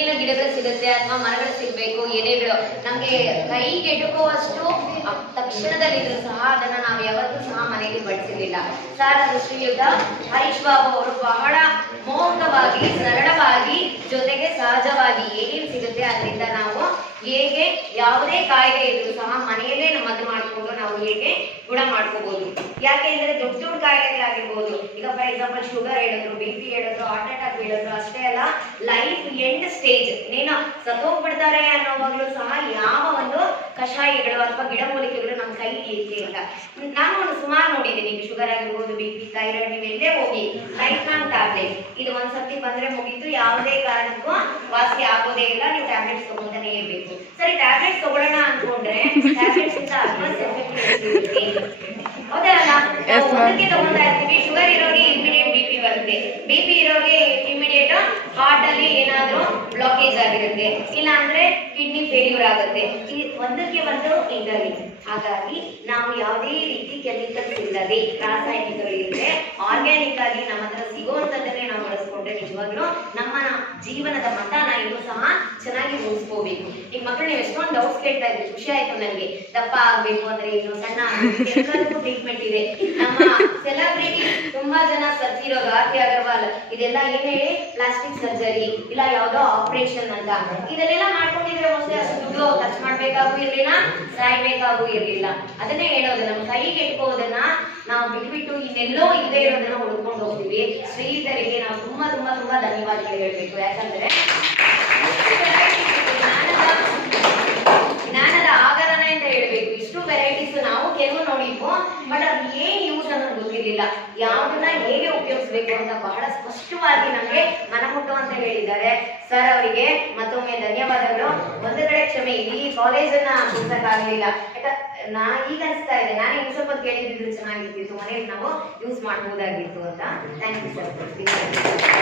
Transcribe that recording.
ಏನ ಗಿಡಗಳು ಸಿಗುತ್ತೆ ಅಥವಾ ಮರಗಳು ಸಿಗ್ಬೇಕು ಎಲೆಗಳು ನಮ್ಗೆ ಕೈಗೆ ಎಟುಕುವಷ್ಟು ತಕ್ಷಣದಲ್ಲಿದ್ರು ಸಹ ಅದನ್ನ ನಾವು ಯಾವತ್ತೂ ಸಹ ಮನೆಯಲ್ಲಿ ಬಳಸಿರ್ಲಿಲ್ಲ. ಸರ್ ಅದು ಶ್ರೀಯುತ ಹರೀಶ್ ಬಾಬು ಅವರು ಬಹಳ ಮೌಖವಾಗಿ ಸರಳವಾಗಿ ಜೊತೆಗೆ ಸಹಜವಾಗಿ ಏನೇನು ಸಿಗುತ್ತೆ ಅದರಿಂದ ನಾವು ಹೇಗೆ ಯಾವುದೇ ಕಾಯಿಲೆ ಇದ್ರೂ ಸಹ ಮನೆಯಲ್ಲೇ ಮದ್ದು ಮಾಡಿಕೊಂಡು ನಾವು ಹೇಗೆ ಗುಣ ಮಾಡ್ಕೋಬಹುದು. ಯಾಕೆ ಅಂದ್ರೆ ದೊಡ್ಡ ದೊಡ್ಡ ಕಾಯಿಲೆಗಳಾಗಿರ್ಬೋದು, ಈಗ ಫಾರ್ ಎಕ್ಸಾಂಪಲ್ ಶುಗರ್ ಹೇಳಿದ್ರು, BP ಹೇಳಿದ್ರು, ಹಾರ್ಟ್ ಅಟ್ಯಾಕ್ ಹೇಳಿದ್ರು, ಅಷ್ಟೇ ಅಲ್ಲ ಲೈಫ್ ಎಂಡ್ ಸ್ಟೇಜ್ ನೀನು ಸತ್ತೋಗ್ಬಿಡ್ತಾರೆ ಅನ್ನೋವಾಗ್ಲೂ ಸಹ ಯಾವ ಒಂದು ಕಷಾಯಗಳು ಅಥವಾ ಗಿಡಮೂಲಿಕೆಗಳು ನಮ್ಮ ಕೈ ಇರುತ್ತೆ ಇಲ್ಲ. ನಾನು ಒಂದು ಸುಮಾರು ನೋಡಿದ್ದೀನಿ, ಶುಗರ್ ಆಗಿರ್ಬೋದು, BP, ಥೈರಾಯ್ಡ್, ನೀವೆಲ್ಲೇ ಹೋಗಿ ಲೈಫ್ ಲಾಂಗ್ ಟ್ಯಾಬ್ಲೆಟ್, ಇದು ಒಂದ್ಸತಿ ಬಂದ್ರೆ ಮುಗೀತು, ಯಾವುದೇ ಕಾರಣಕ್ಕೂ ವಾಸಿ ಆಗೋದೇ ಇಲ್ಲ, ನೀವು ಟ್ಯಾಬ್ಲೆಟ್ಸ್ ತಗೊಂತಾನೆ ಇರ್ಬೇಕು. ಸರಿ, ಟ್ಯಾಬ್ಲೆಟ್ಸ್ ತಗೊಳ್ಳೋಣ ಅನ್ಕೊಂಡ್ರೆ ಟ್ಯಾಬ್ಲೆಟ್ಸ್ ಇಂದ ಅಡ್ವಾನ್ಸ್ ಎಫೆಕ್ಟ್ ಹೌದಾ ಅಲ್ಲ? ಒಂದಕ್ಕೆ ತಗೊಂತಾ ಇರ್ತೀವಿ, ಶುಗರ್ ಇರೋರಿಗೆ ಇಮಿಡಿಯೇಟ್ BP ಬರುತ್ತೆ, BP ಇರೋರಿಗೆ ಇಮಿಡಿಯೇಟ್ ಹಾರ್ಟ್ ಅಲ್ಲಿ ಏನಾದ್ರೂ ಬ್ಲಾಕೇಜ್ ಆಗಿರುತ್ತೆ, ಇಲ್ಲ ಅಂದ್ರೆ ಕಿಡ್ನಿ ಫೇಲ್ಯೂರ್ ಆಗುತ್ತೆ. ಈ ಒಂದಕ್ಕೆ ಒಂದು ಹಿಂಗಾಗಿ ಹಾಗಾಗಿ ನಾವು ಯಾವುದೇ ರೀತಿ ಕೆಮಿಕಲ್ಸ್ ಇಲ್ಲದೆ ರಾಸಾಯನಿಕಗಳು ಇಲ್ಲದೆ ಆರ್ಗ್ಯಾನಿಕ್ ಆಗಿ ನಮ್ಮ ಹತ್ರ ಸಿಗುವಂತದ್ದನ್ನೇ ನಾವು ಬಳಸ್ಕೊಂಡ್ರೆ ನಿಜವಾಗ್ಲೂ ನಮ್ಮ ಜೀವನದ ಮಟ್ಟನ ಇನ್ನೂ ಸಹ ಚೆನ್ನಾಗಿ ಉಳಿಸ್ಕೋಬೇಕು. ಈಗ ಮಕ್ಕಳು ನೀವು ಎಷ್ಟೊಂದು ಡೌಟ್ಸ್ ಕೇಳ್ತಾ ಇದ್ರಿ, ಖುಷಿ ಆಯ್ತು ನನಗೆ. ದಪ್ಪ ಆಗ್ಬೇಕು ಅಂದ್ರೆ ಏನು, ಸಣ್ಣ ಎಲ್ಲದಕ್ಕೂ ಟ್ರೀಟ್ಮೆಂಟ್ ಇದೆ. ನಮ್ಮ ಸೆಲೆಬ್ರಿಟಿ ತುಂಬಾ ಜನ ಸತ್ತಿರೋದು, ಆರ್ತಿ ಅಗರ್ವಾಲ್, ಇದೆಲ್ಲ ಏನ್ ಹೇಳಿ ಪ್ಲಾಸ್ಟಿಕ್ ಸರ್ಜರಿ ಇಲ್ಲ ಯಾವ್ದೋ ಆಪರೇಷನ್ ಅಂತ, ಇದನ್ನೆಲ್ಲ ಮಾಡ್ಕೊಂಡಿದ್ರೆ ಮೋಸ್ಟ್ಲಿ ಅಷ್ಟು ದುಡ್ಡು ಖರ್ಚು ಮಾಡ್ಬೇಕಾಗೂ ಇರ್ಲಿಲ್ಲ, ಸಾಯ್ಬೇಕಾಗೂ ಇರ್ಲಿಲ್ಲ. ಅದನ್ನೇ ಹೇಳೋದು, ನಮ್ಮ ಕೈಗೆ ಎಟ್ಕೋದನ್ನ ನಾವು ಬಿಟ್ಬಿಟ್ಟು ಇನ್ನೆಲ್ಲೋ ಇಲ್ಲದೆ ಇರೋದನ್ನ ಹುಡ್ಕೊಂಡು ಹೋಗ್ತೀವಿ. ಶ್ರೀಧರಿಗೆ ನಾವು ತುಂಬಾ ತುಂಬಾ ತುಂಬಾ ಧನ್ಯವಾದಗಳು ಹೇಳ್ಬೇಕು. ಯಾಕಂದ್ರೆ ಜ್ಞಾನದ ಆಗರನೇ ಅಂತ ಹೇಳ್ಬೇಕು. ಇಷ್ಟು ವೆರೈಟೀಸ್ ನಾವು ಕೆಲವು ನೋಡಿದ್ವು, ಬಟ್ ಅದು ಏನ್ ಯೂಸ್ ಅನ್ನೋದು ಗೊತ್ತಿರ್ಲಿಲ್ಲ, ಯಾವ್ದನ್ನ ಹೇಗೆ ಉಪಯೋಗಿಸ್ಬೇಕು ಅಂತ ಬಹಳ ಸ್ಪಷ್ಟವಾಗಿ ನಮ್ಗೆ ಮನಮುಟ್ಟುವಂತ ಹೇಳಿದ್ದಾರೆ. ಸರ್ ಅವರಿಗೆ ಮತ್ತೊಮ್ಮೆ ಧನ್ಯವಾದಗಳು. ಒಂದು ಕಡೆ ಕ್ಷಮೆ, ಇಡೀ ಕಾಲೇಜನ್ನ ಮುಗಿಸಕ್ಕಾಗಲಿಲ್ಲ. ಈಗ ಅನಿಸ್ತಾ ಇದೆ, ನಾನು ಇನ್ನು ಸ್ವಲ್ಪ ಕೇಳಿದ್ರು ಚೆನ್ನಾಗಿರ್ತಿತ್ತು, ಮನೇಲಿ ನಾವು ಯೂಸ್ ಮಾಡಬಹುದಾಗಿತ್ತು ಅಂತ. Thank you sir.